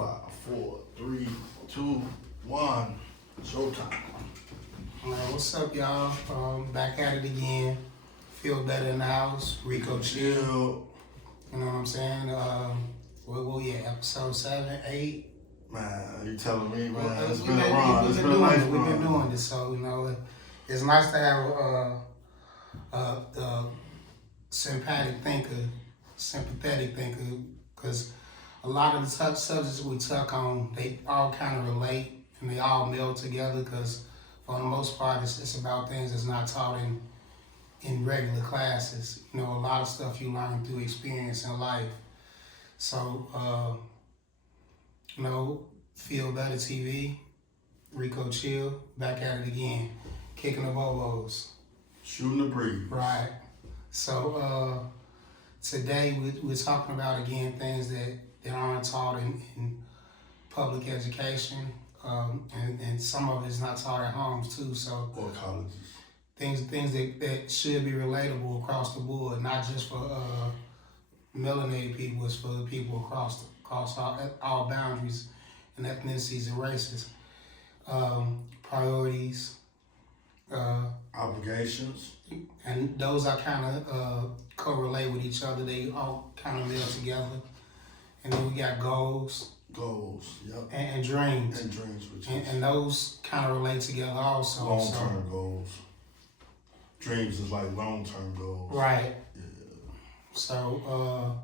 5, 4, 3, 2, 1. Showtime. What's up, y'all? Back at it again. Feel better in the house. Rico Chilll. You know what I'm saying? Well, yeah, episode 7, 8. Man, you telling me, man? Well, It's been a run. It's been a nice run. We've been doing this, so it's nice to have a sympathetic thinker, because a lot of the subjects we talk on, they all kind of relate and they all meld together. Because for the most part, it's about things that's not taught in regular classes. You know, a lot of stuff you learn through experience in life. So, Feel Better TV, Rico Chilll, back at it again, kicking the bobos. Shooting the breeze. Right. So, today we're talking about, again, things that aren't taught in public education, and some of it's not taught at homes too. So, or colleges. Things that should be relatable across the board, not just for melanated people, it's for the people across all boundaries and ethnicities and races. Priorities. Obligations. And those are kind of correlate with each other. They all kind of meld together. And then we got goals. Yep. And dreams. And dreams, and those kind of relate together also. Long-term goals. Dreams is like long-term goals. Right. Yeah. So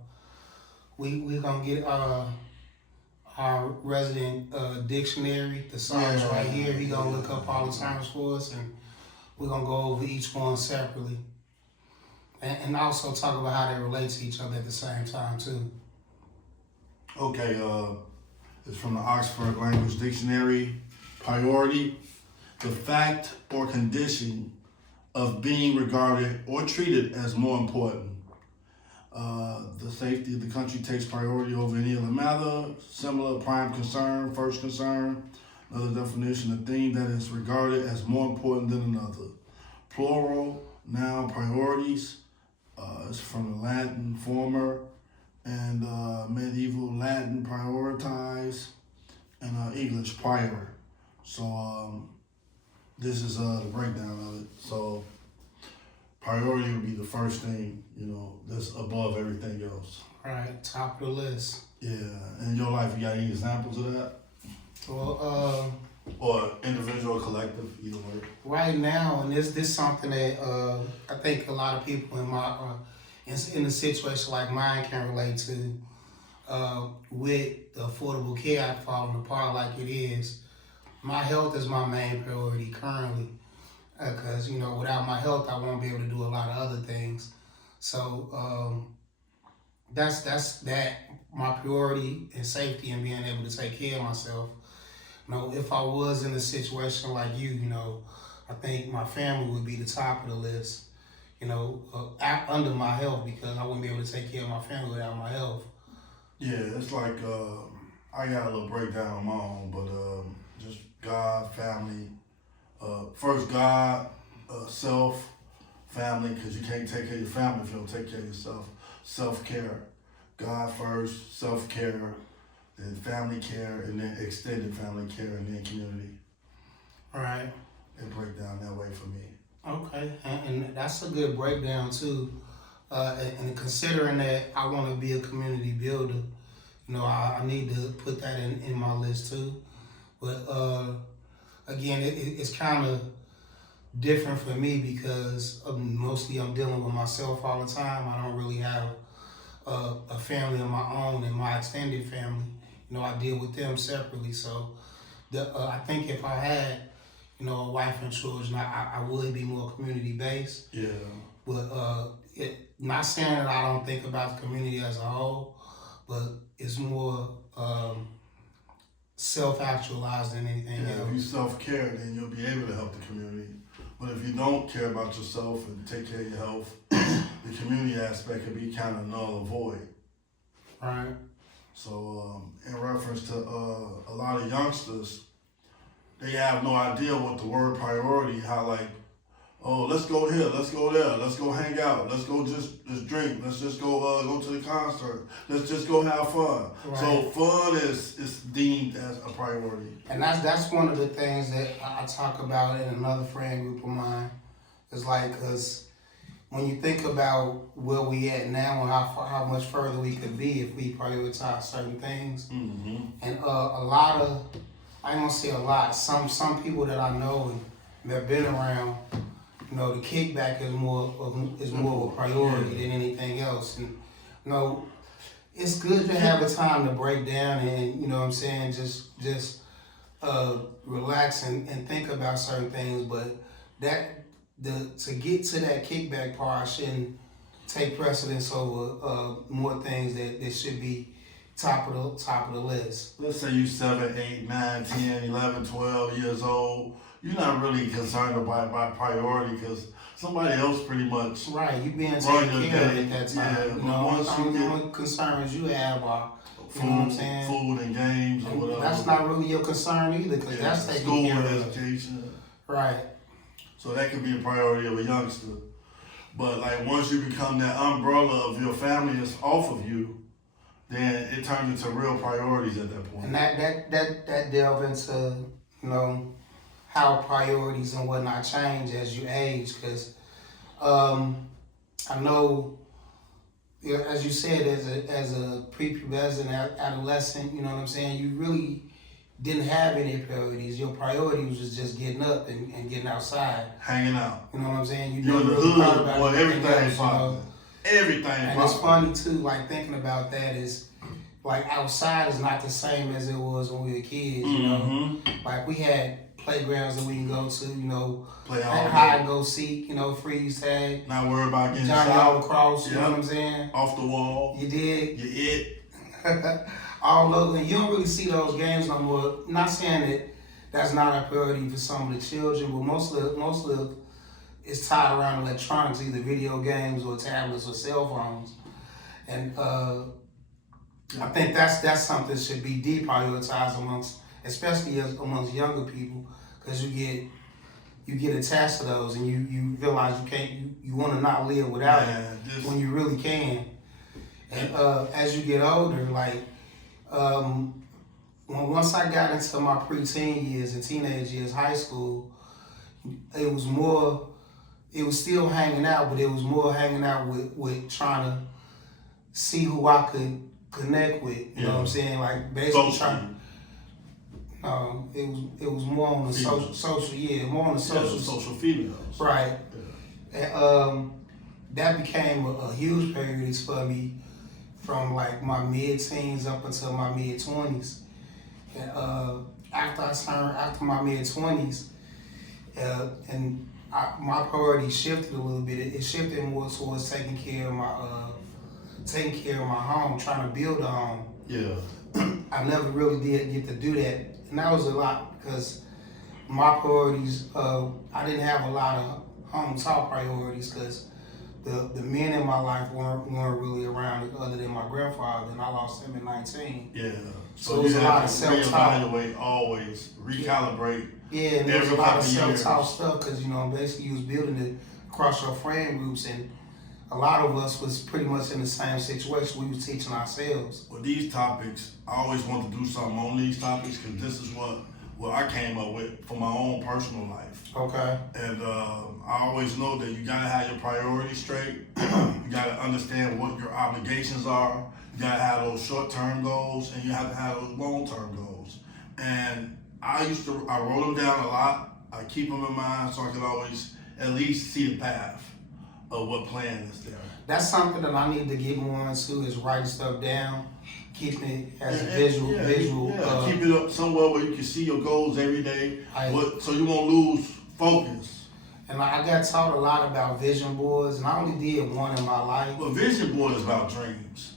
we're gonna get our resident dictionary, the songs right here. He gonna look up all the terms for us, and we're gonna go over each one separately, and also talk about how they relate to each other at the same time too. Okay, it's from the Oxford Language Dictionary. Priority: the fact or condition of being regarded or treated as more important. The safety of the country takes priority over any other matter. Similar, prime concern, first concern. Another definition, a thing that is regarded as more important than another. Plural, noun, priorities. It's from the Latin former and medieval Latin prioritize, and English prior. So this is the breakdown of it. So priority would be the first thing, that's above everything else. Right, top of the list. Yeah, in your life, you got any examples of that? Well, or individual or collective, either way. Right now, and this something that I think a lot of people in a situation like mine can relate to. With the Affordable Care Act falling apart like it is, my health is my main priority currently. Because without my health, I won't be able to do a lot of other things. So that's that. My priority and safety and being able to take care of myself. If I was in a situation like you, I think my family would be the top of the list. Under my health, because I wouldn't be able to take care of my family without my health. Yeah, it's like I got a little breakdown on my own, but just God, family. First God, self, family, because you can't take care of your family if you don't take care of yourself. Self-care, God first, self-care, then family care, and then extended family care, and then community. All right. It break down that way for me. Okay, and that's a good breakdown too. And considering that I want to be a community builder, I need to put that in my list too. But again, it's kind of different for me because mostly I'm dealing with myself all the time. I don't really have a family of my own, and my extended family, I deal with them separately. So I think if I had, a wife and children, I would be more community based. Yeah. But not saying that I don't think about the community as a whole, but it's more self-actualized than anything else. If you self-care, then you'll be able to help the community. But if you don't care about yourself and take care of your health, the community aspect can be kind of null and void. Right. So in reference to a lot of youngsters, they have no idea what the word priority, how Oh, let's go here, let's go there, let's go hang out, let's go just drink, let's just go to the concert, let's just go have fun. Right. So fun is deemed as a priority. And that's one of the things that I talk about in another friend group of mine. It's like, cause when you think about where we at now and how much further we could be if we prioritize certain things, and a lot of, I ain't gonna say a lot, some people that I know and that have been around, you know, the kickback is more of a priority than anything else. And you know, it's good to have a time to break down and, you know what I'm saying, just relax and think about certain things, but to get to that kickback part shouldn't take precedence over more things that should be top of the list. Let's say you 7, 8, 9, 10, 11, 12 years old. You're not really concerned about priority because somebody else pretty much right. You being run taken your care of day. at that time. Yeah, you but know, once you the get only concerns you have are, you know what I'm saying? food and games or whatever. That's not really your concern either, because that's taken school care and of. education. Right. So that could be a priority of a youngster. But like once you become that umbrella of your family is off of you, then it turns into real priorities at that point. And that delve into, you know, how priorities and whatnot change as you age, because I know, you know, as you said, as a prepubescent adolescent, you know what I'm saying, you really didn't have any priorities. Your priority was just getting up and getting outside. Hanging out. You know what I'm saying? You're in the really thought hood, about boy, anything everything else, is popping. Everything And popping. it's funny too, like thinking about that is, like outside is not the same as it was when we were kids, you know? Like we had playgrounds that we can go to, you know, Play all hide day. and go seek, you know, freeze tag, Not worried about getting Johnny shot. all across, you know Yep. what I'm saying? Off the wall. You did. You it. All those, and you don't really see those games no more. Not saying that that's not a priority for some of the children, but most of it's tied around electronics, either video games or tablets or cell phones. And I think that's something that should be deprioritized amongst, especially amongst younger people, because you get attached to those and you realize you want to not live without it when you really can. And as you get older, like once I got into my preteen years and teenage years, high school, it was still hanging out, but it was more hanging out with trying to see who I could connect with. You know what I'm saying? Like basically trying. It was more on the social, more on the social females. Right. Yeah. And that became a huge priority for me from like my mid-teens up until my mid-20s. And after my mid-20s, and my priority shifted a little bit. It shifted more towards taking care of my home, trying to build a home. Yeah. I never really did get to do that, and that was a lot because my priorities. I didn't have a lot of home talk priorities because the men in my life weren't really around other than my grandfather, and I lost him at 19. Yeah. So it was a lot of self-talk. Reevaluate always, recalibrate. Yeah, and there was a Every lot of couple years. self-talk stuff because, you know, basically you was building it across your friend groups, and a lot of us was pretty much in the same situation. We was teaching ourselves. Well, these topics, I always want to do something on these topics because this is what I came up with for my own personal life. Okay. And I always know that you gotta have your priorities straight. You gotta understand what your obligations are. You gotta have those short-term goals, and you have to have those long-term goals. And I wrote them down a lot. I keep them in mind so I can always at least see the path of what plan is there. That's something that I need to get more into is writing stuff down, keeping it as a visual. Keep it up somewhere where you can see your goals every day, so you won't lose focus. And I got taught a lot about vision boards, and I only did one in my life. Well, vision board is about dreams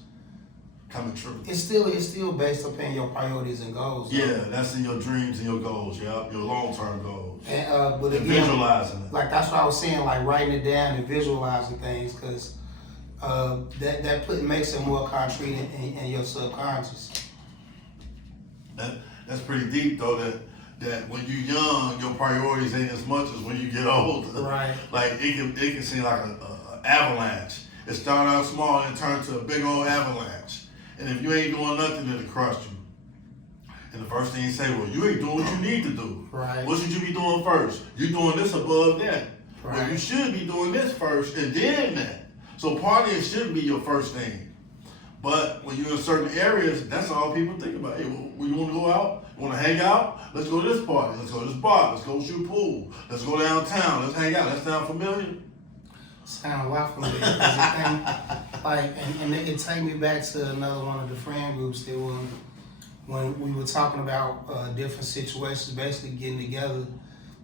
coming true. It's still based upon your priorities and goals. Yeah, that's in your dreams and your goals. Yeah, your long-term goals. And but And again, visualizing it. like that's what I was saying, like writing it down and visualizing things, because that makes it more concrete in your subconscious. That's pretty deep though. That that when you're young, your priorities ain't as much as when you get older. Right. Like it can seem like a avalanche. It started out small and it turned to a big old avalanche. And if you ain't doing nothing, it'll crush you. And the first thing you say, well, you ain't doing what you need to do. Right. What should you be doing first? You're doing this above that. Right. Well, you should be doing this first and then that. So partying should be your first thing. But when you're in certain areas, that's all people think about. Hey, well, you want to go out? You want to hang out? Let's go to this party. Let's go to this bar. Let's go shoot pool. Let's go downtown. Let's hang out. That sound familiar? Sound a lot familiar. And it take me back to another one of the friend groups that when we were talking about different situations, basically getting together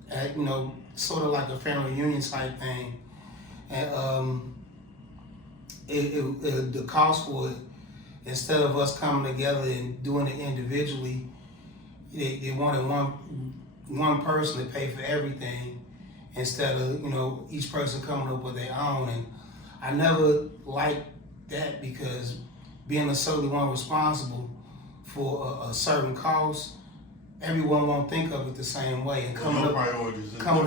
at, sort of like a family reunion type thing. And the cost for it, instead of us coming together and doing it individually, they wanted one person to pay for everything instead of, each person coming up with their own. And I never liked that, because being a solely one responsible for a certain cost, everyone won't think of it the same way. And coming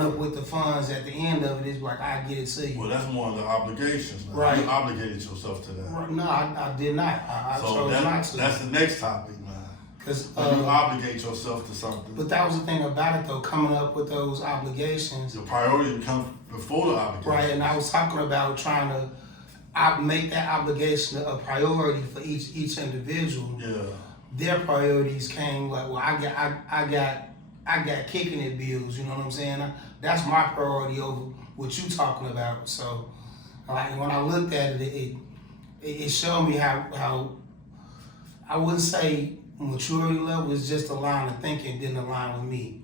up with the funds at the end of it is like, I get it to you. Well, that's one of the obligations. Now. Right. You obligated yourself to that. Right. No, I did not. I chose not to. That's the next topic, man. Because you obligate yourself to something. But that was the thing about it, though, coming up with those obligations. Your priority comes before the obligation. Right, and I was talking about trying to make that obligation a priority for each individual. Yeah. Their priorities came like, well, I got kicking it bills. You know what I'm saying? That's my priority over what you talking about. So, like, when I looked at it, it showed me how I wouldn't say maturity level is just a line of thinking didn't align with me.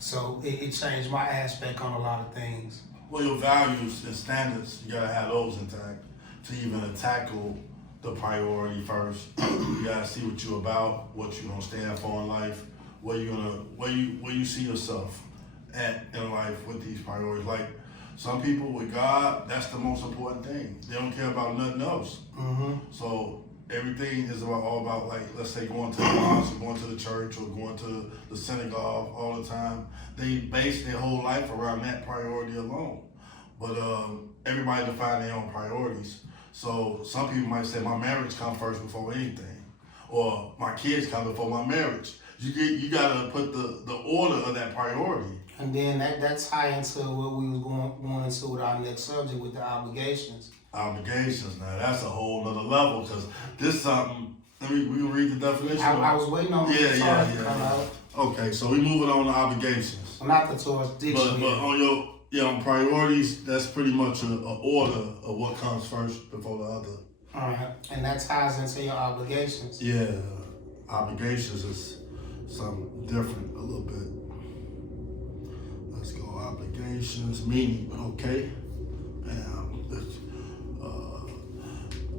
So it changed my aspect on a lot of things. Well, your values and standards, you gotta have those intact to even tackle the priority first. You gotta see what you're about, what you're gonna stand for in life, where you see yourself at in life with these priorities. Like some people with God, that's the most important thing. They don't care about nothing else. Mm-hmm. So everything is all about, like, let's say going to the mosque or going to the church or going to the synagogue all the time. They base their whole life around that priority alone. But everybody define their own priorities. So some people might say my marriage comes first before anything, or my kids come before my marriage. You gotta put the order of that priority. And then that tie into what we was going into with our next subject with the obligations. Obligations, now that's a whole nother level, because this is something, we can read the definition. I was waiting on the Taurus to come out. Okay, so we moving on to obligations. Well, not the Taurus dictionary. But on your priorities, that's pretty much an order of what comes first before the other. All right, and that ties into your obligations. Yeah, obligations is something different a little bit. Let's go, obligations, meaning, okay?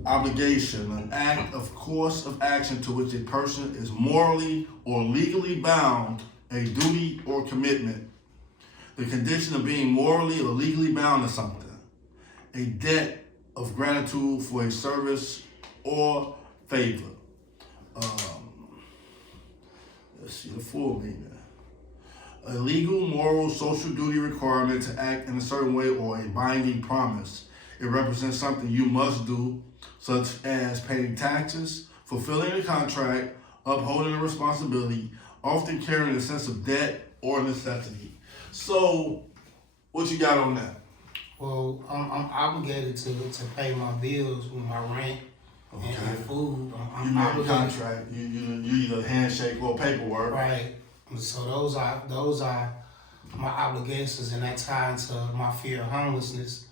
Obligation, an act of course of action to which a person is morally or legally bound, a duty or commitment. The condition of being morally or legally bound to something. A debt of gratitude for a service or favor. Let's see the full meaning. A legal, moral, social duty requirement to act in a certain way or a binding promise. It represents something you must do, such as paying taxes, fulfilling a contract, upholding a responsibility, often carrying a sense of debt or necessity. So, what you got on that? Well, I'm obligated to pay my bills with my rent and food. You made a contract. You either handshake or paperwork. Right. So those are my obligations, and that ties into my fear of homelessness.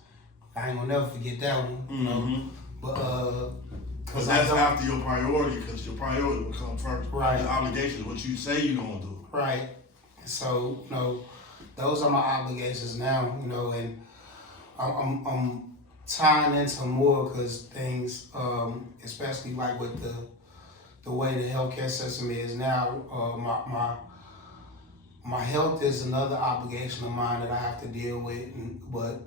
I ain't gonna never forget that one. You know, but because that's after your priority, because your priority will come first. Right. The obligation is what you say you're gonna do. Right. So those are my obligations now. And I'm tying into more because things, especially like with the way the healthcare system is now, my health is another obligation of mine that I have to deal with, but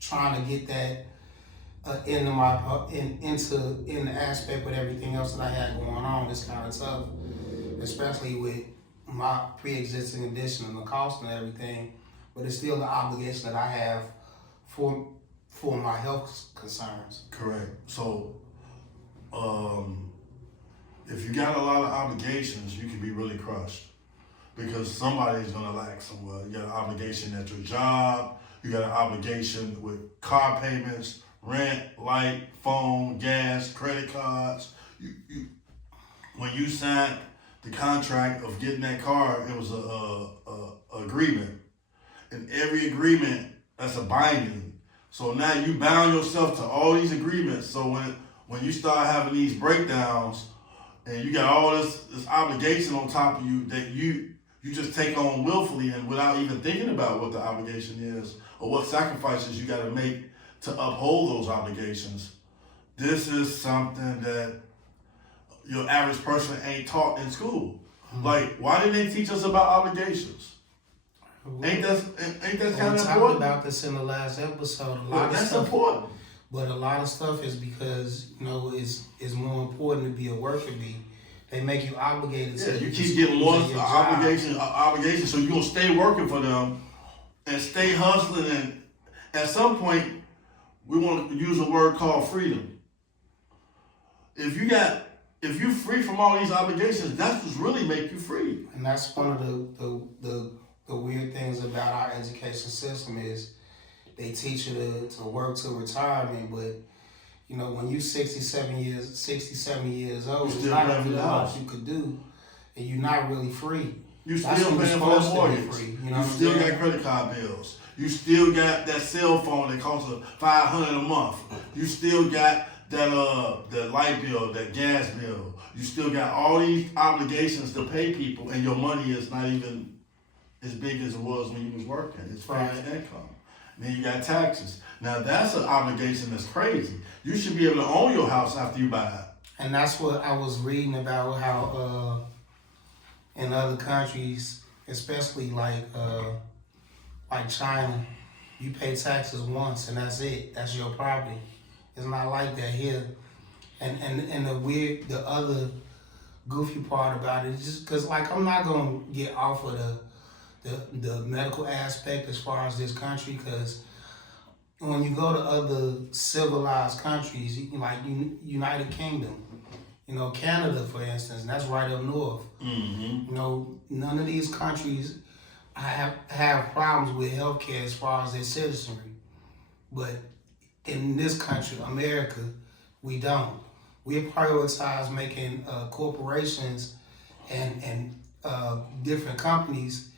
trying to get that in the aspect with everything else that I had going on is kind of tough, especially with my pre-existing condition and the cost and everything, but it's still the obligation that I have for my health concerns. Correct. So, if you got a lot of obligations, you can be really crushed because somebody's gonna lack somewhere. You got an obligation at your job. You got an obligation with car payments, rent, light, phone, gas, credit cards. When you signed the contract of getting that car, it was a agreement, and every agreement that's a binding. So now you bound yourself to all these agreements. So when you start having these breakdowns, and you got all this obligation on top of you that you just take on willfully and without even thinking about what the obligation is or what sacrifices you got to make to uphold those obligations. This is something that your average person ain't taught in school. Like, why didn't they teach us about obligations? Ain't that kind of important? We talked about this in the last episode. That's important. But a lot of stuff is because, it's more important to be a worker bee. They make you obligated to you keep getting more obligation, so you're going to stay working for them and stay hustling. And at some point, we want to use a word called freedom. If you're free from all these obligations, that's what really make you free. And that's one of the weird things about our education system is they teach you to work to retirement, but when you 67 years old, it's not really much you could do, and you're not really free. You still paying for that mortgage. You still got credit card bills. You still got that cell phone that costs $500 a month. You still got that light bill, that gas bill. You still got all these obligations to pay people, and your money is not even as big as it was when you was working. It's fixed income. Then you got taxes. Now that's an obligation that's crazy. You should be able to own your house after you buy it. And that's what I was reading about, how in other countries, especially like China, you pay taxes once and that's it. That's your property. It's not like that here. And the other goofy part about it is just because, like, I'm not gonna get off of the medical aspect as far as this country, because when you go to other civilized countries, like United Kingdom, Canada, for instance, and that's right up north. Mm-hmm. None of these countries have problems with healthcare as far as their citizenry. But in this country, America, we don't. We prioritize making corporations and different companies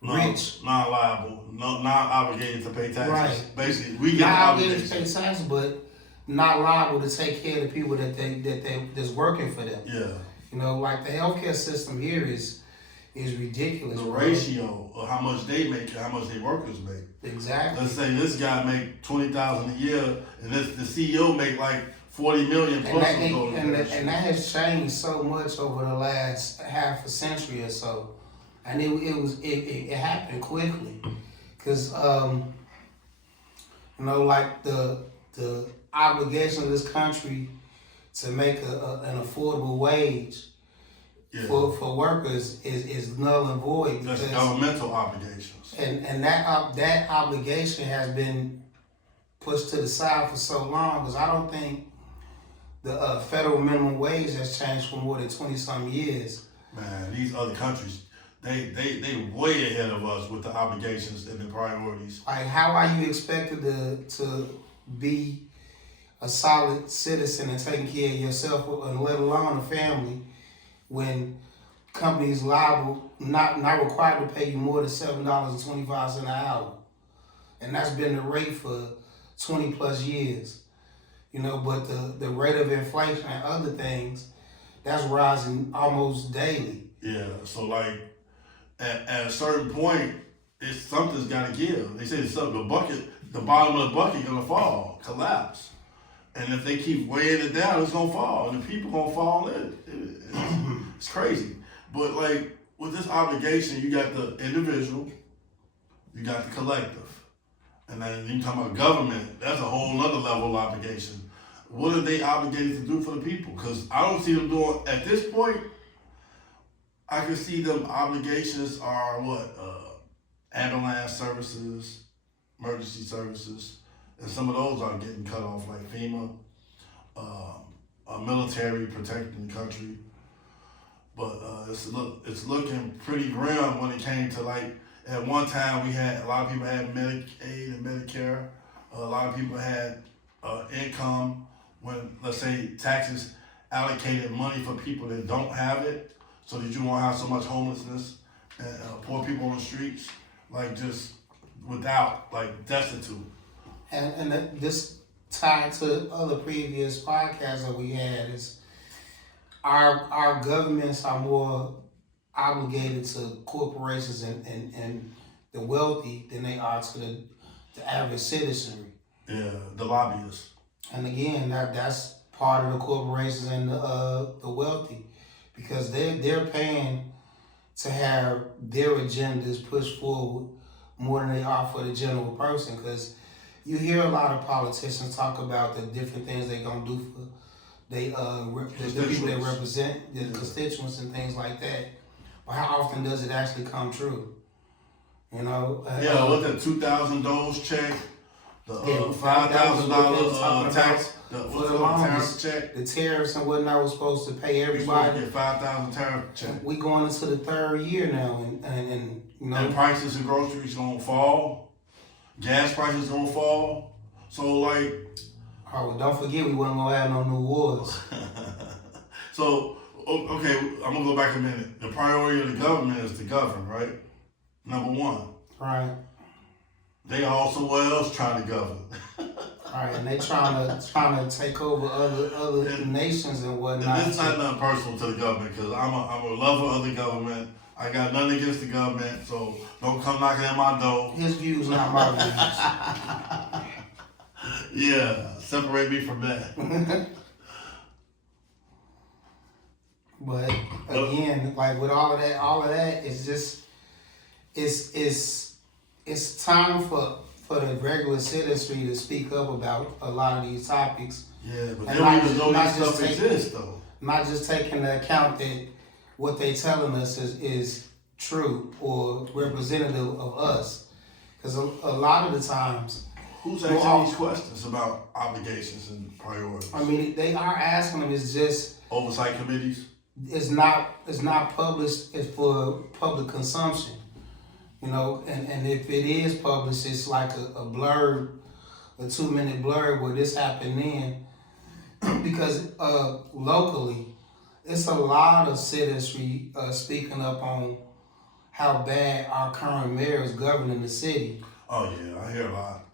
rich, not liable, not obligated to pay taxes. Right. Basically, we get not obligated to pay taxes, but not liable to take care of the people that's working for them. Yeah. Like the healthcare system here is ridiculous. The ratio of how much they make and how much their workers make. Exactly. Let's say this guy make $20,000 a year, and the CEO make like $40 million plus. And that has changed so much over the last half a century or so. And it happened quickly, because like the obligation of this country to make an affordable wage for workers is null and void. That's governmental obligations. And that obligation has been pushed to the side for so long, because I don't think the federal minimum wage has changed for more than 20-some years. Man, these other countries, they way ahead of us with the obligations and the priorities. Like, how are you expected to be a solid citizen and taking care of yourself, and let alone a family, when companies liable, not required to pay you more than $7.25 an hour? And that's been the rate for 20 plus years. But the rate of inflation and other things, that's rising almost daily. Yeah, so like at a certain point, something's got to give. They say the bottom of the bucket gonna fall, collapse, and if they keep weighing it down, it's gonna fall, and the people gonna fall in. It's crazy, but like with this obligation, you got the individual, you got the collective, and then you talk about government. That's a whole other level of obligation. What are they obligated to do for the people? Because I don't see them doing at this point. I can see them obligations are what ambulance services, emergency services, and some of those are getting cut off, like FEMA, military protecting the country. But it's looking pretty grim when it came to, like, at one time we had a lot of people had Medicaid and Medicare. A lot of people had income when, let's say, taxes allocated money for people that don't have it, so that you won't have so much homelessness and poor people on the streets, like just without, like destitute. And this tied to other previous podcasts that we had is our governments are more obligated to corporations and the wealthy than they are to the average citizenry. Yeah, the lobbyists. And again, that's part of the corporations and the wealthy, because they're paying to have their agendas pushed forward more than they are for the general person. Because you hear a lot of politicians talk about the different things they're gonna do for the people that represent the constituents and things like that. But how often does it actually come true? You know? With the 2,000 dose check, the $5,000 tax, tariff check. The tariffs and whatnot was supposed to pay everybody. Get 5,000 tariff check. We going into the third year now, and you know. And prices of groceries gonna fall. Gas prices gonna fall. So like. Oh, don't forget we wasn't gonna have no new wars. So okay, I'm gonna go back a minute. The priority of the government is to govern, right? Number one. Right. They also what else trying to govern. Right, and they trying to take over other nations and whatnot. And it's not nothing personal to the government, because I'm a lover of the government. I got nothing against the government, so don't come knocking at my door. His views, not my views. Yeah, separate me from that. But again, like with all of that, it's just it's time for the regular citizenry to speak up about a lot of these topics. Yeah, but they don't even know this stuff exists, though. Not just taking into account that what they telling us is true or representative of us. Because a lot of the times... Who's asking these questions about obligations and priorities? I mean, they are asking them. It's just... Oversight committees? It's not published. It's for public consumption. You know, and if it is published, it's like a blurb, a 2-minute blurb where this happened then. Because locally, it's a lot of citizenry speaking up on how bad our current mayor is governing the city. Oh yeah, I hear a lot.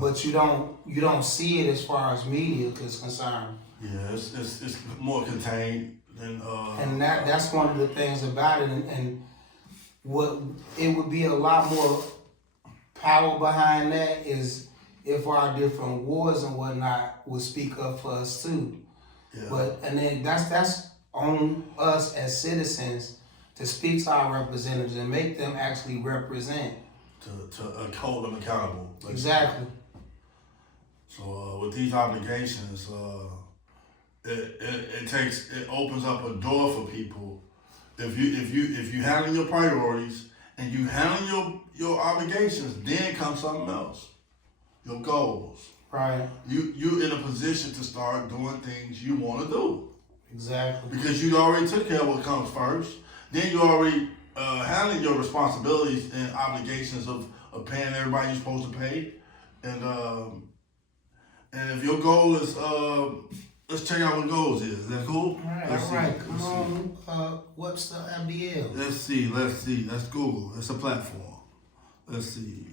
But you don't see it as far as media is concerned. Yeah, it's more contained than. And that's one of the things about it, and what it would be a lot more power behind that is if our different wards and whatnot would speak up for us too. Yeah. And then that's on us as citizens to speak to our representatives and make them actually represent. To hold them accountable. Exactly. So with these obligations, it opens up a door for people. If you handle your priorities and you handle your obligations, then comes something else. Your goals. Right. You in a position to start doing things you want to do. Exactly. Because you already took care of what comes first. Then you already handling your responsibilities and obligations of paying everybody you're supposed to pay. And if your goal is let's check out what goals is that cool? All right. Come on, Webster MBL. Let's see. Let's Google. It's a platform. Let's see.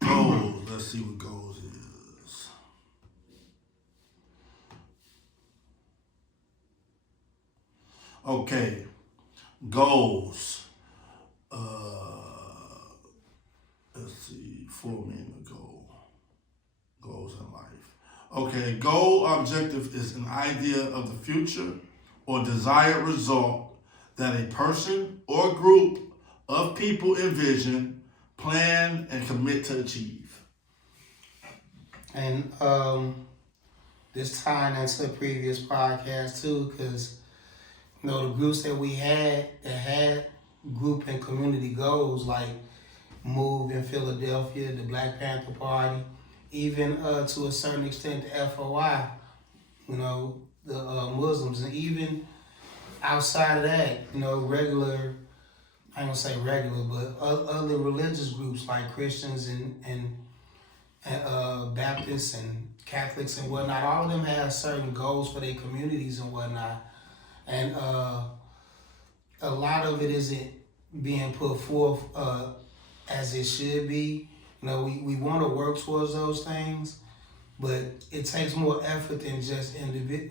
Goals. Let's see what goals is. Okay. Goals. Let's see. 4 million ago. Goals in life. Okay, goal objective is an idea of the future or desired result that a person or group of people envision, plan, and commit to achieve. And this tying into the previous podcast too, because You know, the groups that we had that had group and community goals like Move in Philadelphia, the Black Panther Party, even to a certain extent the FOI, you know, the Muslims, and even outside of that, you know, regular, I ain't gonna say regular, but other religious groups like Christians and Baptists and Catholics and whatnot, all of them have certain goals for their communities and whatnot. And a lot of it isn't being put forth as it should be. You know, we want to work towards those things, but it takes more effort than just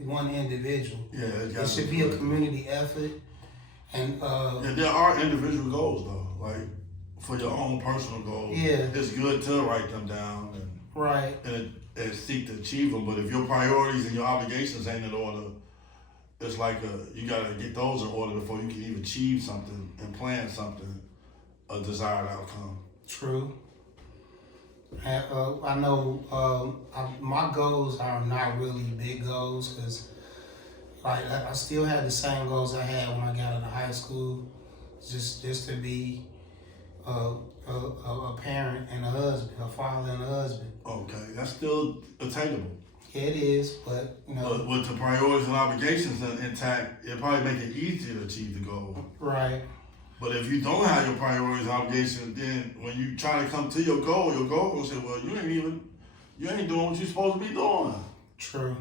one individual. Yeah, it should be a community effort. And yeah, there are individual goals though, like for your own personal goals. Yeah, it's good to write them down and right and seek to achieve them. But if your priorities and your obligations ain't in order, it's like you gotta get those in order before you can even achieve something and plan something, a desired outcome. True. And, I know my goals are not really big goals because, like, I still had the same goals I had when I got into high school, just to be a parent and a husband, a father and a husband. Okay, that's still attainable. Yeah, it is, but you know, but with the priorities and obligations intact, it probably make it easier to achieve the goal. Right. But if you don't have your priorities and obligations, then when you try to come to your goal will say, well, you ain't doing what you're supposed to be doing. True.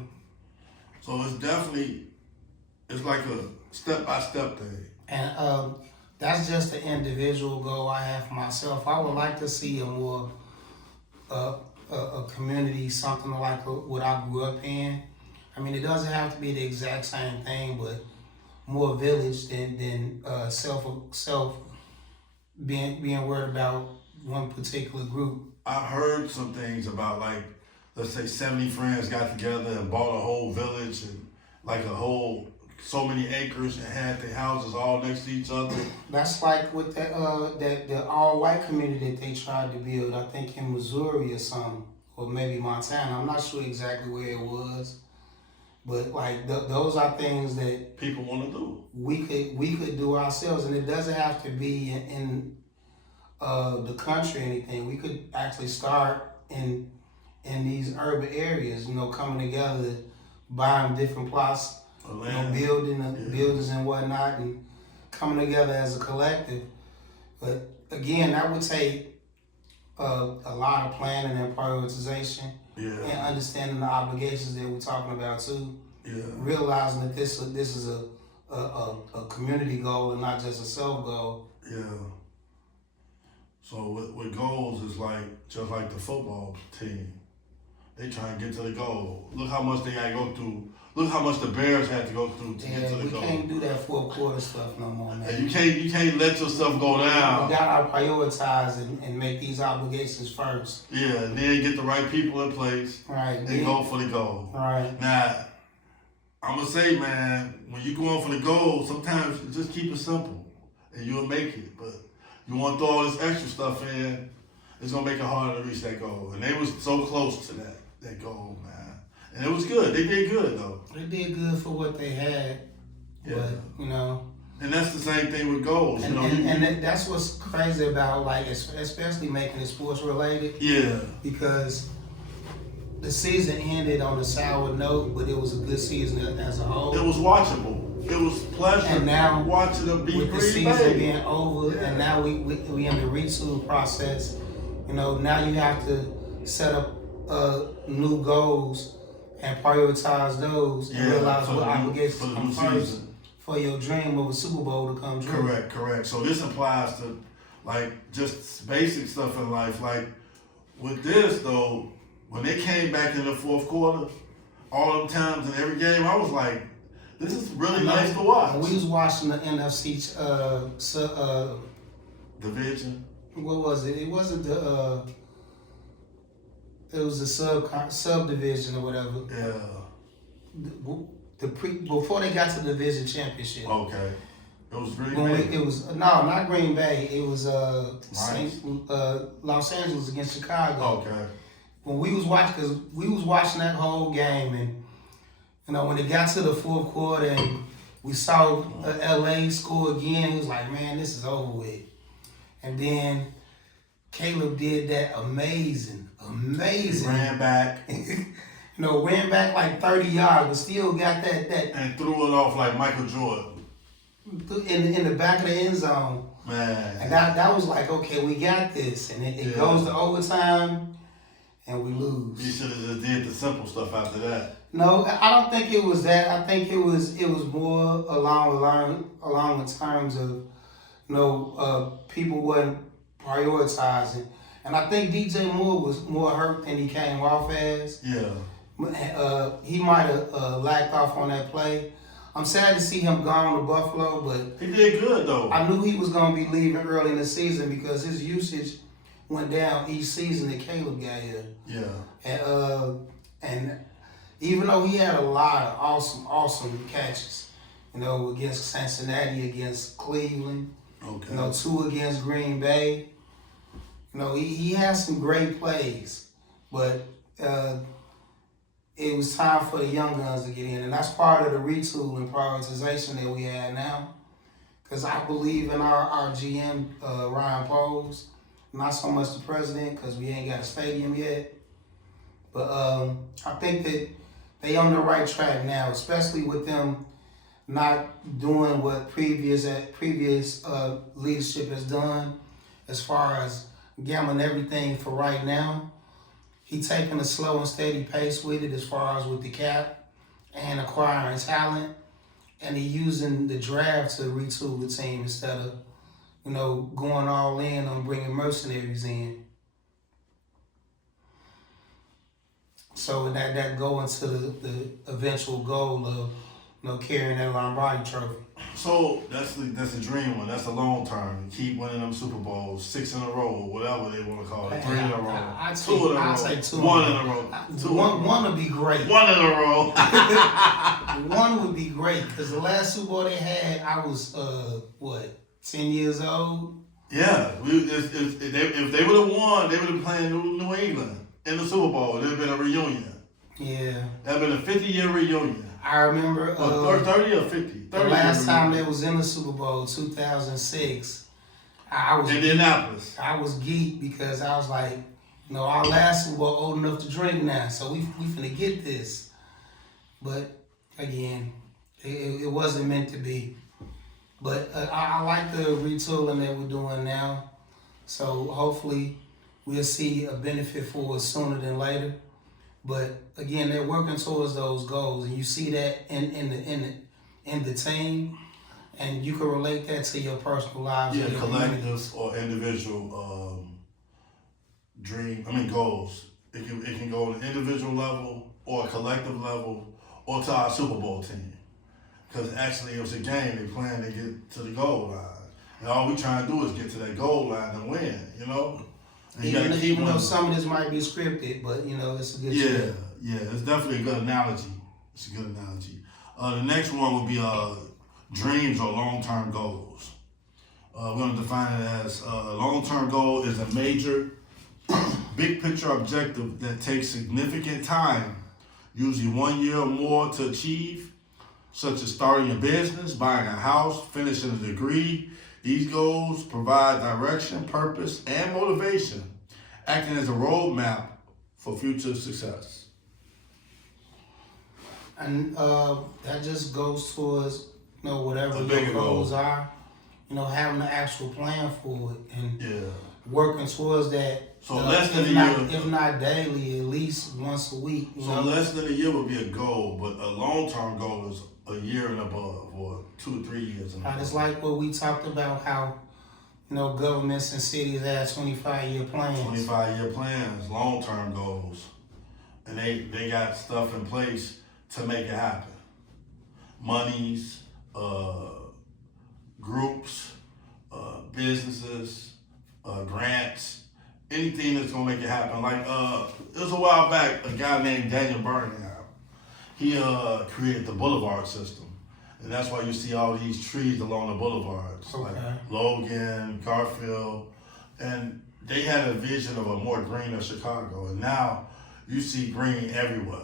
So it's like a step-by-step thing. And that's just an individual goal I have for myself. I would like to see a more a community, something like what I grew up in. I mean, it doesn't have to be the exact same thing, but more village than self being worried about one particular group. I heard some things about, like, let's say 70 friends got together and bought a whole village and like so many acres and had their houses all next to each other. That's like with the all-white community that they tried to build, I think in Missouri or something, or maybe Montana. I'm not sure exactly where it was. But like those are things that people want to do. We could do ourselves, and it doesn't have to be in the country or anything. We could actually start in these urban areas. You know, coming together, buying different plots, you know, building buildings and whatnot, and coming together as a collective. But again, that would take a lot of planning and prioritization. Yeah. And understanding the obligations that we're talking about too. Yeah. Realizing that this is a community goal and not just a self goal. Yeah. So with goals is just like the football team. They try and get to the goal. Look how much they got to go through. Look how much the Bears had to go through to get to the goal. We can't do that fourth quarter stuff no more, man. And you can't let yourself go down. We gotta prioritize and make these obligations first. Yeah, and then get the right people in place. Right. And go for the goal. Right. Now, I'm gonna say, man, when you go on for the goal, sometimes just keep it simple and you'll make it. But you want to throw all this extra stuff in, it's gonna make it harder to reach that goal. And they was so close to that goal, man. And it was good. They did good though. They did good for what they had. Yeah. But, you know. And that's the same thing with goals. And that's what's crazy about, like, especially making it sports related. Yeah. Because the season ended on a sour note, but it was a good season as a whole. It was watchable. It was pleasure. And now watching them beat with the season being over, and now we in the retool process. You know, now you have to set up new goals and prioritize those and realize what obligations come first for your dream of a Super Bowl to come true. Correct. So this applies to, like, just basic stuff in life. Like, with this, though, when they came back in the fourth quarter, all them times in every game, I was like, this is really nice to watch. We was watching the NFC division. What was it? It wasn't the it was a subdivision or whatever. Yeah. Before they got to the division championship. Okay. It was Green Bay. It was not Green Bay. It was Los Angeles against Chicago. Okay. When we was watching that whole game, and you know when it got to the fourth quarter, and we saw LA score again. He was like, man, this is over with. And then Caleb did that amazing. He ran back. Ran back like 30 yards, but still got that and threw it off like Michael Jordan. In the back of the end zone. Man. And that was like, okay, we got this. And it goes to overtime and we lose. You should have just did the simple stuff after that. No, I don't think it was that. I think it was more along the terms of people wasn't prioritizing. And I think DJ Moore was more hurt than he came off as. Yeah. He might have lacked off on that play. I'm sad to see him gone to Buffalo, but he did good though. I knew he was going to be leaving early in the season because his usage went down each season that Caleb got here. Yeah. And even though he had a lot of awesome catches, against Cincinnati, against Cleveland, okay. 2 against Green Bay. He has some great plays, but it was time for the young guns to get in, and that's part of the retool and prioritization that we have now. Because I believe in our GM, Ryan Poles, not so much the president, because we ain't got a stadium yet. But I think that they on the right track now, especially with them not doing what previous leadership has done as far as gambling everything for right now. He taking a slow and steady pace with it as far as with the cap and acquiring talent. And he using the draft to retool the team instead of, going all in on bringing mercenaries in. So that go into the eventual goal of, carrying that Lombardi trophy. So that's a dream one. That's a long term. Keep winning them Super Bowls, 6 in a row, whatever they want to call it. 3 in a row. Two in a row. I'd say 2. 1 in a row. One would be great. 1 in a row. One would be great because the last Super Bowl they had, I was 10 years old. Yeah, if they would have won, they would have played New England in the Super Bowl. It'd have been a reunion. Yeah, that'd been a 50-year reunion. I remember 30 or 50. The last time they was in the Super Bowl, 2006. I was Indianapolis. I was geeked because I was like, our last Super Bowl old enough to drink now, so we finna get this. But again, it wasn't meant to be. But I like the retooling that we're doing now. So hopefully we'll see a benefit for us sooner than later. But again, they're working towards those goals, and you see that in the team, and you can relate that to your personal lives. Yeah, collective or individual goals. It can go on an individual level or a collective level or to our Super Bowl team. Because actually it was a game they playing to get to the goal line. And all we trying to do is get to that goal line and win, And even though some of this might be scripted, but it's a good story. Yeah, it's definitely a good analogy. It's a good analogy. The next one would be dreams or long-term goals. We're going to define it as a long-term goal is a major, big picture objective that takes significant time, usually 1 year or more to achieve, such as starting a business, buying a house, finishing a degree. These goals provide direction, purpose, and motivation, acting as a roadmap for future success. And that just goes towards, whatever your goals are, having an actual plan for it and working towards that. So less than a year. If not daily, at least once a week. So less than a year would be a goal, but a long-term goal is a year and above, or 2 or 3 years and above. It's like what we talked about, how governments and cities have 25-year plans. 25-year plans, long-term goals, and they got stuff in place to make it happen. Monies, groups, businesses, grants, anything that's gonna make it happen. Like it was a while back, a guy named Daniel Bernard. He created the boulevard system, and that's why you see all these trees along the boulevards, like Logan, Garfield, and they had a vision of a more greener Chicago, and now you see green everywhere.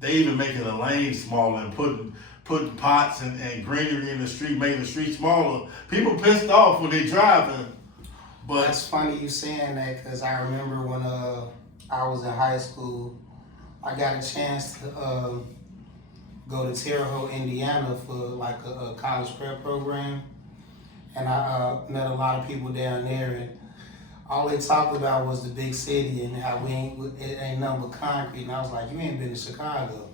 They even making the lane smaller and put putting pots and greenery in the street, making the street smaller. People pissed off when they driving. But that's funny you saying that, because I remember when I was in high school, I got a chance to go to Terre Haute, Indiana for like a college prep program. And I met a lot of people down there, and all they talked about was the big city and how it ain't nothing but concrete. And I was like, you ain't been to Chicago.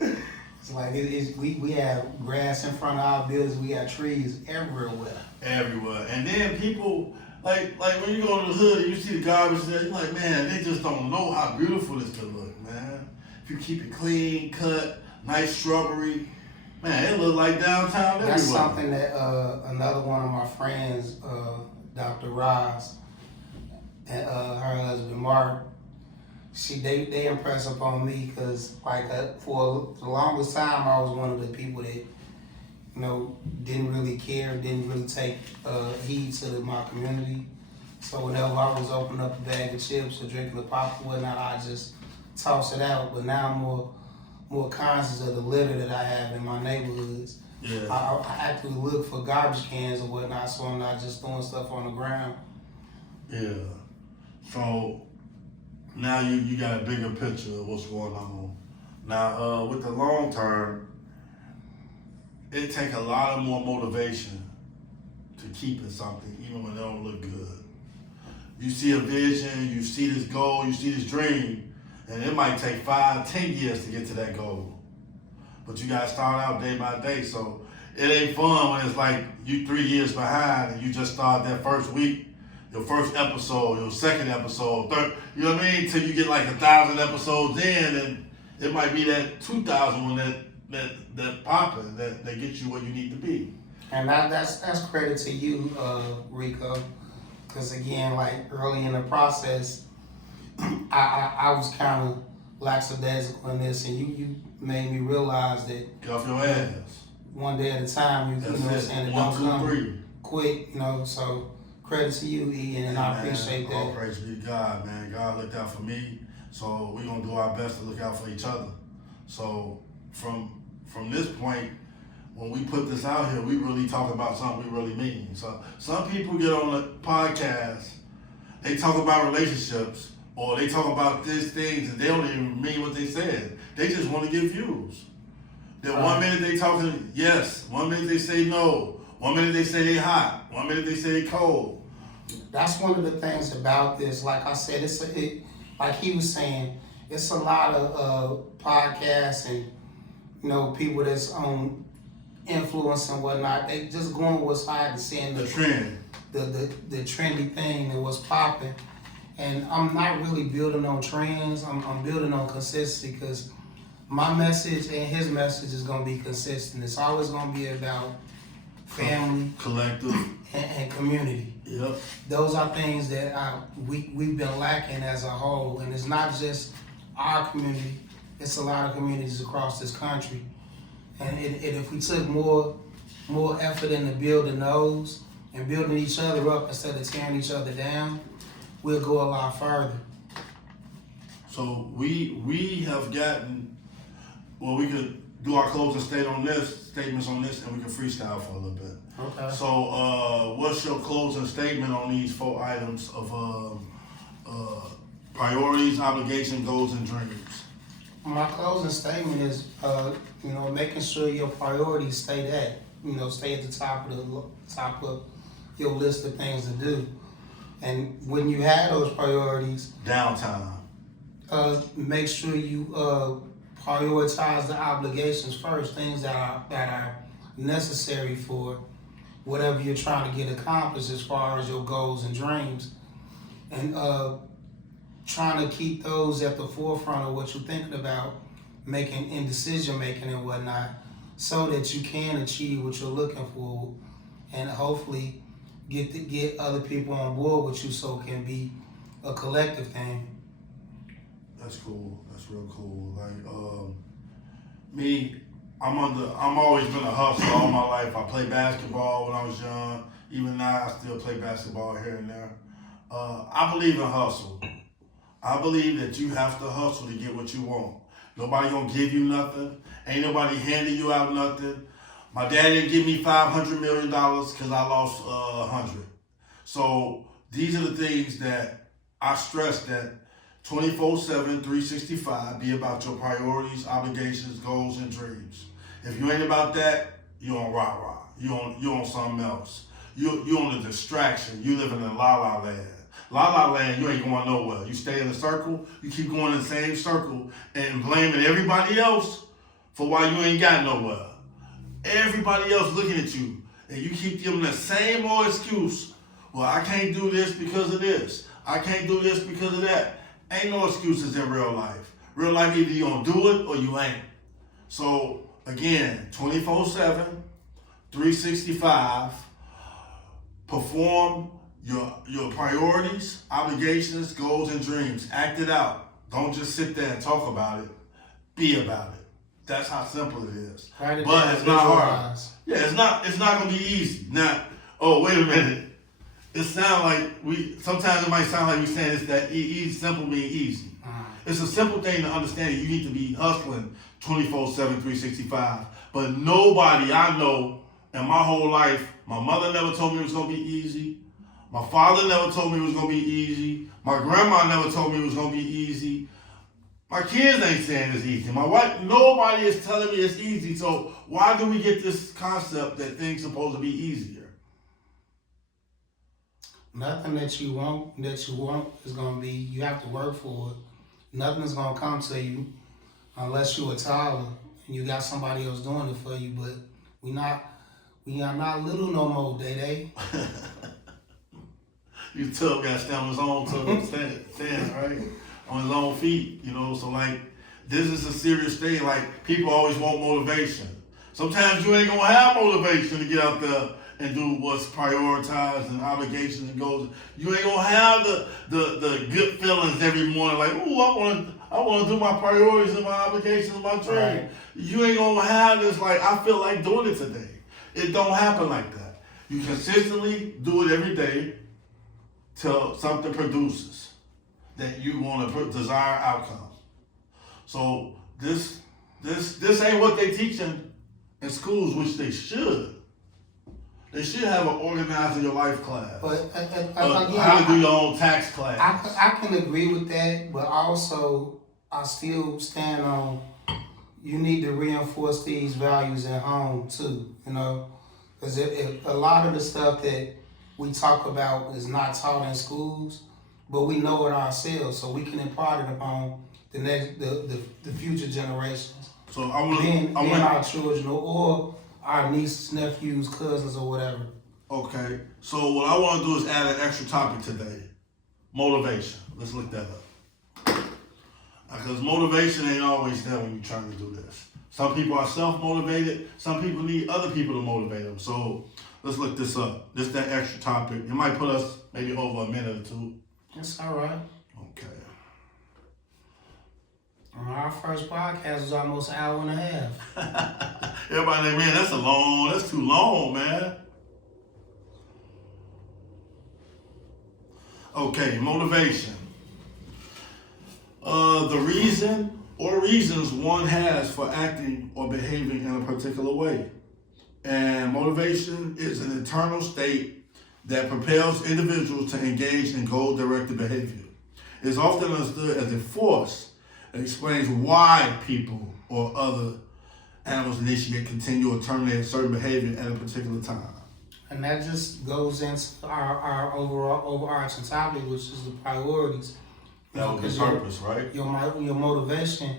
It's like we have grass in front of our buildings, we got trees everywhere. Everywhere. And then people, like when you go to the hood and you see the garbage there, you're like, man, they just don't know how beautiful this could look, man. If you keep it clean, cut, nice shrubbery, man, it look like downtown everywhere. That's something that another one of my friends, Dr. Roz, and her husband Mark, they impress upon me, because like for the longest time I was one of the people that didn't really care, didn't really take heed to my community. So whenever I was opening up a bag of chips or drinking a pop or whatnot, I just toss it out. But now I'm more conscious of the litter that I have in my neighborhoods. Yeah. I actually look for garbage cans or whatnot, so I'm not just throwing stuff on the ground. Yeah. So now you got a bigger picture of what's going on. Now with the long term, it takes a lot of more motivation to keeping something, even when it don't look good. You see a vision, you see this goal, you see this dream, and it might take 5, 10 years to get to that goal. But you gotta start out day by day. So it ain't fun when it's like you 3 years behind and you just start that first week, your first episode, your second episode, third, you know what I mean? Till you get like 1,000 episodes in, and it might be that 2,000 one that popping, that gets you where you need to be. And that's credit to you, Rico, because again, like early in the process, I was kind of lackadaisical in this, and you made me realize that Get off your ass. one day at a time, you know what I'm saying, it One, don't two, come three. quick, so credit to you, Ian, and I appreciate All that. praise be to God, man. God looked out for me, so we're gonna do our best to look out for each other. So from this point, when we put this out here, we really talk about something we really mean. So some people get on the podcast, they talk about relationships, or they talk about these things, and they don't even mean what they said. They just want to get views. Then one minute they talking yes, one minute they say no, one minute they say they hot, one minute they say they cold. That's one of the things about this. Like I said, like he was saying, it's a lot of podcasts and people that's on influence and whatnot. They just going what's hot and seeing The trend. the trendy thing and what's popping. And I'm not really building on trends. I'm building on consistency, because my message and his message is gonna be consistent. It's always gonna be about family, Collective. and community. Yep. Those are things that we've been lacking as a whole, and it's not just our community, it's a lot of communities across this country. And if we took more effort into building those and building each other up instead of tearing each other down, we'll go a lot further. So we have gotten, well, we could do our closing statements on this, and we can freestyle for a little bit. Okay. So what's your closing statement on these 4 items of priorities, obligation, goals, and dreams? My closing statement is, making sure your priorities stay stay at the top of your list of things to do. And when you have those priorities, Downtime. make sure you prioritize the obligations first, things that are necessary for whatever you're trying to get accomplished as far as your goals and dreams. And trying to keep those at the forefront of what you're thinking about, making in decision making and whatnot, so that you can achieve what you're looking for, and hopefully get other people on board with you, so it can be a collective thing. That's cool. That's real cool. Like me, I'm always been a hustler all my life. I played basketball when I was young. Even now, I still play basketball here and there. I believe in hustle. I believe that you have to hustle to get what you want. Nobody gonna give you nothing. Ain't nobody handing you out nothing. My dad didn't give me $500 million because I lost 100. So these are the things that I stress, that 24/7, 365, be about your priorities, obligations, goals, and dreams. If you ain't about that, you on rah-rah. You on something else. You on a distraction. You living in la-la land. La-la land, you ain't going nowhere. You stay in a circle, you keep going in the same circle and blaming everybody else for why you ain't got nowhere. Everybody else looking at you, and you keep giving the same old excuse. Well, I can't do this because of this. I can't do this because of that. Ain't no excuses in real life. Real life, either you gonna do it or you ain't. So again, 24/7, 365, perform your priorities, obligations, goals, and dreams. Act it out. Don't just sit there and talk about it. Be about it. That's how simple it is. But it's not hard. Yeah, it's not gonna be easy. Now, oh, wait a minute. It sounds like sometimes it might sound like we're saying it's that easy, simple mean easy. It's a simple thing to understand. You need to be hustling 24/7, 365. But nobody I know in my whole life, my mother never told me it was gonna be easy. My father never told me it was gonna be easy. My grandma never told me it was gonna be easy. My kids ain't saying it's easy. My wife, nobody is telling me it's easy. So why do we get this concept that things supposed to be easier? Nothing that you want is gonna be. You have to work for it. Nothing is gonna come to you unless you're a Tyler and you got somebody else doing it for you. But we are not little no more, Day. You tough guy stand on his own stand, right? On his own feet, so like this is a serious thing. Like people always want motivation. Sometimes you ain't gonna have motivation to get out there and do what's prioritized and obligations and goals. You ain't gonna have the good feelings every morning like, ooh, I wanna do my priorities and my obligations and my dream. Right. You ain't gonna have this like, I feel like doing it today. It don't happen like that. You consistently do it every day till something produces that you want to desire outcome. So this ain't what they teaching in schools, which they should. They should have an organizing your life class. But again, how to do your own tax class. I can agree with that, but also I still stand on you need to reinforce these values at home too. Because if a lot of the stuff that we talk about is not taught in schools, but we know it ourselves, so we can impart it upon the future generations. So being our children or our nieces, nephews, cousins, or whatever. Okay. So what I want to do is add an extra topic today: motivation. Let's look that up. Because motivation ain't always there when you're trying to do this. Some people are self-motivated. Some people need other people to motivate them. So let's look this up. This is that extra topic. It might put us maybe over a minute or two. That's all right. Okay. Our first podcast was almost an hour and a half. Everybody like, man, that's too long, man. Okay, motivation. The reason or reasons one has for acting or behaving in a particular way. And motivation is an internal state that propels individuals to engage in goal-directed behavior. It is often understood as a force that explains why people or other animals initiate, continue, or terminate certain behavior at a particular time. And that just goes into our overarching topic, which is the priorities. That was the purpose, right? Your motivation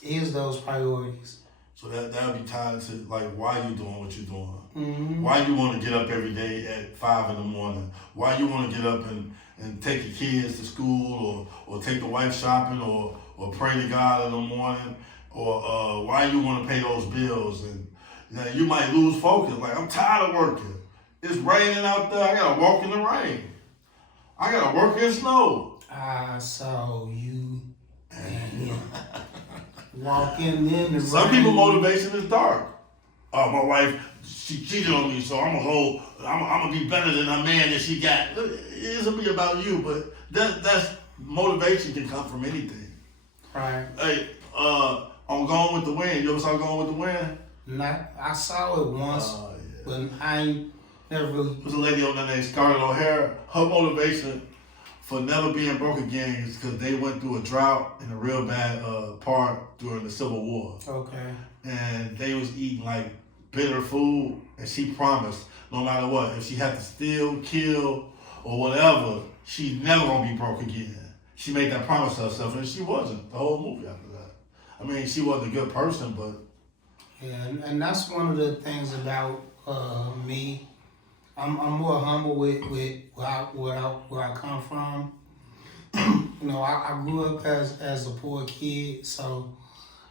is those priorities. So that would be tied to like why you doing what you're doing. Mm-hmm. Why you want to get up every day at 5 a.m. Why you want to get up and take your kids to school or take the wife shopping or pray to God in the morning or why you want to pay those bills. And you might lose focus. Like, I'm tired of working. It's raining out there. I got to walk in the rain. I got to work in snow. I saw you and him walking in the Some rain. people motivation is dark. My wife, she cheated on me, so I'm gonna be better than a man that she got. It isn't be about you, but that's motivation can come from anything. Right. Hey, on Gone with the Wind. You ever saw Gone with the Wind? I saw it once, Yeah. but I ain't never really. There's a lady on there named Scarlett O'Hara. Her motivation for never being broke again is because they went through a drought and a real bad part during the Civil War. Okay. And they was eating like bitter food, and she promised no matter what, if she had to steal, kill, or whatever, she's never gonna be broke again. She made that promise to herself, and she wasn't the whole movie after that. I mean, she wasn't a good person, but Yeah, and that's one of the things about me. I'm more humble with where I come from. You know, I grew up as a poor kid, so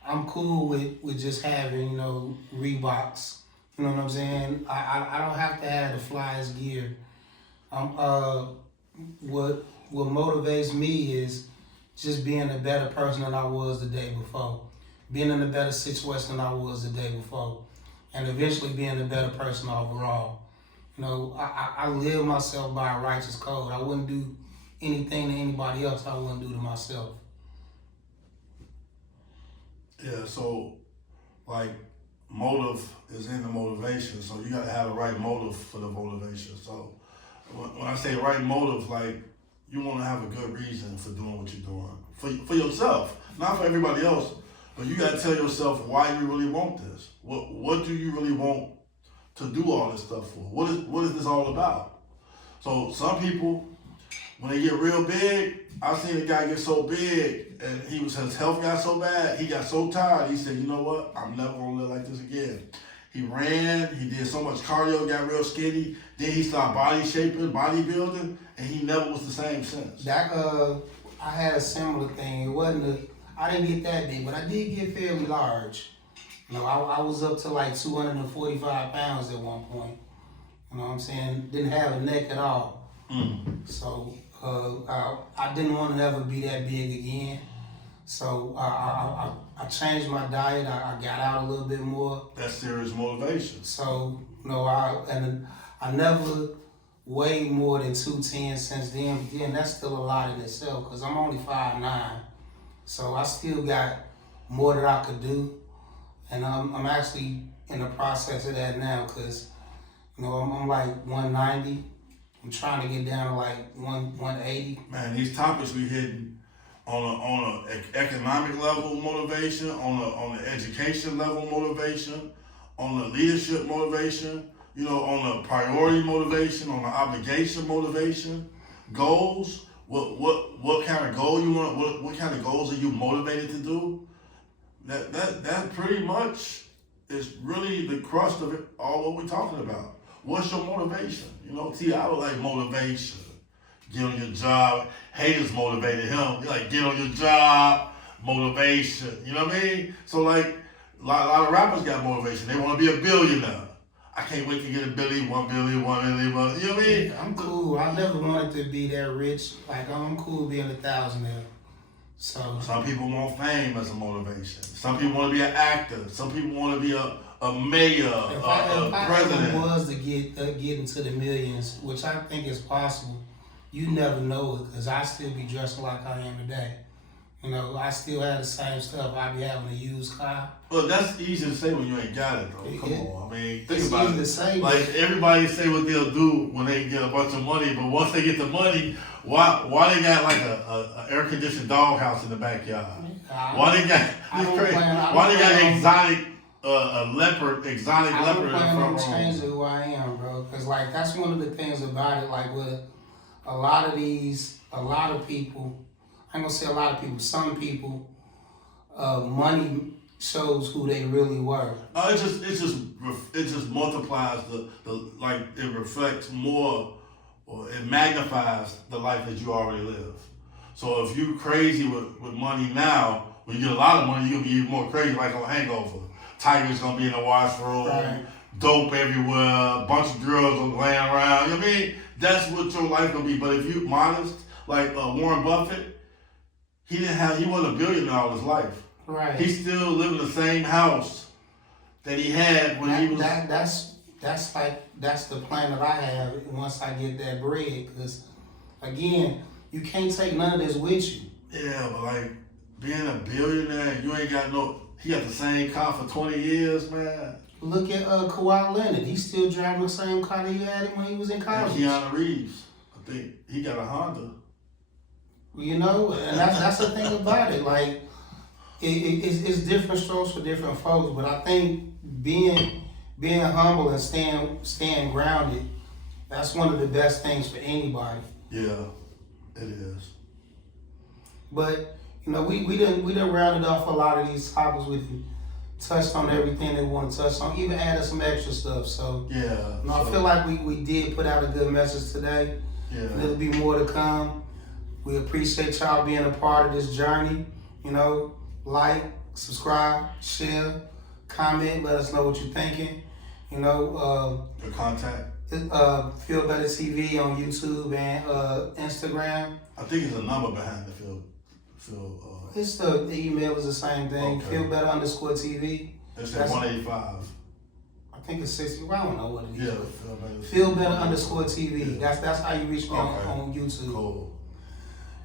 I'm cool with just having, you know, Reeboks. You know what I'm saying? I don't have to have the flyest gear. What motivates me is just being a better person than I was the day before. Being in a better situation than I was the day before. And eventually being a better person overall. You know, I live myself by a righteous code. I wouldn't do anything to anybody else I wouldn't do to myself. yeah, so like motive is in the motivation, so you gotta have the right motive for the motivation. So when I say right motive, like you wanna have a good reason for doing what you're doing. For yourself, not for everybody else, but you gotta tell yourself why you really want this. What do you really want to do all this stuff for? What is this all about? So some people, when they get real big, I seen a guy get so big and his health got so bad, he got so tired, he said, you know what, I'm never gonna live like this again. He ran, he did so much cardio, got real skinny, then he started body shaping, bodybuilding, and he never was the same since. That I had a similar thing. It wasn't I didn't get that big, but I did get fairly large. You know, I was up to like 245 pounds at one point. You know what I'm saying? Didn't have a neck at all. So I didn't want to ever be that big again. So I changed my diet. I got out a little bit more. That's serious motivation. So I never weighed more than 210 since then. But then that's still a lot in itself because I'm only 5'9". So I still got more that I could do. And I'm actually in the process of that now because, you know, I'm like 190. I'm trying to get down to like 180. Man, these topics we hitting on a economic level motivation, on the education level motivation, on the leadership motivation, you know, on the priority motivation, on the obligation motivation, goals. What kind of goal you want? What kind of goals are you motivated to do? That pretty much is really the crust of it. All what we're talking about. What's your motivation? You know, I would like motivation. Get on your job. Haters motivated him. You're like, get on your job. Motivation. You know what I mean? So like, a lot of rappers got motivation. They want to be a billionaire. I can't wait to get a billion, 1 billion, 1 million. You know what I mean? Yeah, I'm cool. I never wanted to be that rich. Like, I'm cool being a thousandaire. So some people want fame as a motivation. Some people want to be an actor. Some people want to be a mayor, if I president. ever was to get into the millions, which I think is possible, you never know it because I still be dressing like I am today. You know, I still have the same stuff. I be having a used car. Well, that's easy to say when you ain't got it, though. Come on. I mean, think It's about easy it. to say, Like, everybody say what they'll do when they get a bunch of money, but once they get the money, why they got like a air-conditioned doghouse in the backyard? Why they got why they got exotic leopard in the front I don't room? change who I am, bro. Because, like, that's one of the things about it. Like, with a lot of people, I ain't gonna say a lot of people, some people, money shows who they really were. It just multiplies the like it reflects more, or it magnifies the life that you already live. So if you crazy with money now, when you get a lot of money, you're gonna be even more crazy, like on Hangover. Tiger's gonna be in the washroom, Right. Dope everywhere, a bunch of girls are laying around. You know what I mean? That's what your life gonna be. But if you modest, like Warren Buffett, he wasn't a billionaire all his life. Right. He still lived in the same house that he had when he was. That's the plan that I have once I get that bread. Because again, you can't take none of this with you. Yeah, but like being a billionaire, you ain't got no. He got the same car for 20 years, man. Look at Kawhi Leonard. He's still driving the same car that he had when he was in And college. Keanu Reeves, I think he got a Honda. You know, and that's the thing about it. Like, it's different strokes for different folks. But I think being humble and staying grounded, that's one of the best things for anybody. Yeah, it is. But you know, we done rounded off a lot of these topics with you. Touched on everything they want to touch on, even added some extra stuff. So Yeah. you know, I feel like we did put out a good message today. Yeah. There'll be more to come. We appreciate y'all being a part of this journey. You know, like, subscribe, share, comment, let us know what you're thinking. You know, The contact. Feel Better TV on YouTube and Instagram. I think it's a number behind the field. It's the email is the same thing. Okay. Feel Better _TV. It's at 185. I think it's 60. Well, I don't know what it is. Yeah, Feel Better _TV. Yeah. That's how you reach me Okay. on YouTube. Cool.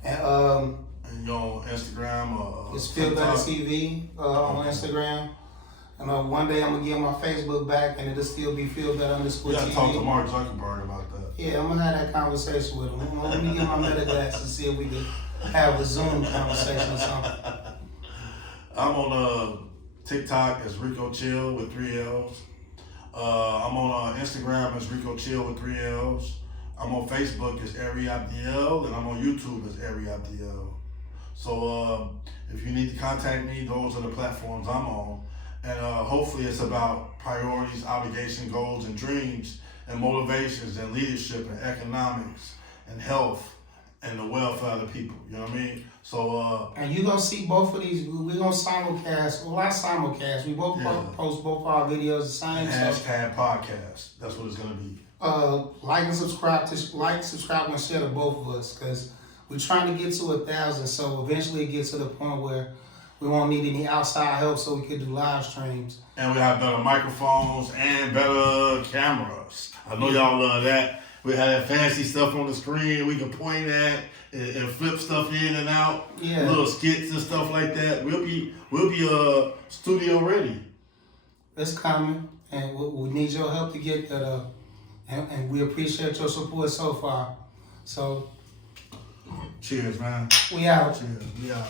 And And you're on Instagram or it's Feel Better TV on Instagram. And one day I'm gonna get my Facebook back, and it'll still be Feel Better We gotta TV. talk to Mark Zuckerberg about that. Yeah, I'm gonna have that conversation with him. Let me get my meta glasses and see if we can have a Zoom conversation or something. I'm on TikTok as Rico Chilll with 3 L's. I'm on Instagram as Rico Chilll with 3 L's. I'm on Facebook as Ari Abdiel, and I'm on YouTube as Ari Abdiel. So if you need to contact me, those are the platforms I'm on. And hopefully it's about priorities, obligations, goals, and dreams, and motivations, and leadership, and economics, and health, and the welfare of the people. You know what I mean? So And you're gonna see both of these. We're gonna simulcast. Well, not simulcast. We both post both our videos the same. hashtag podcast. That's what it's gonna be. Like and subscribe and share to both of us, because we're trying to get to 1,000. So eventually it gets to the point where we won't need any outside help, so we could do live streams. And we have better microphones and better cameras. I know y'all love that. We have that fancy stuff on the screen we can point at and flip stuff in and out. Yeah. Little skits and stuff like that. We'll be studio ready. It's coming, and we need your help to get that. And we appreciate your support so far. So Cheers, man. we out. Cheers. We out.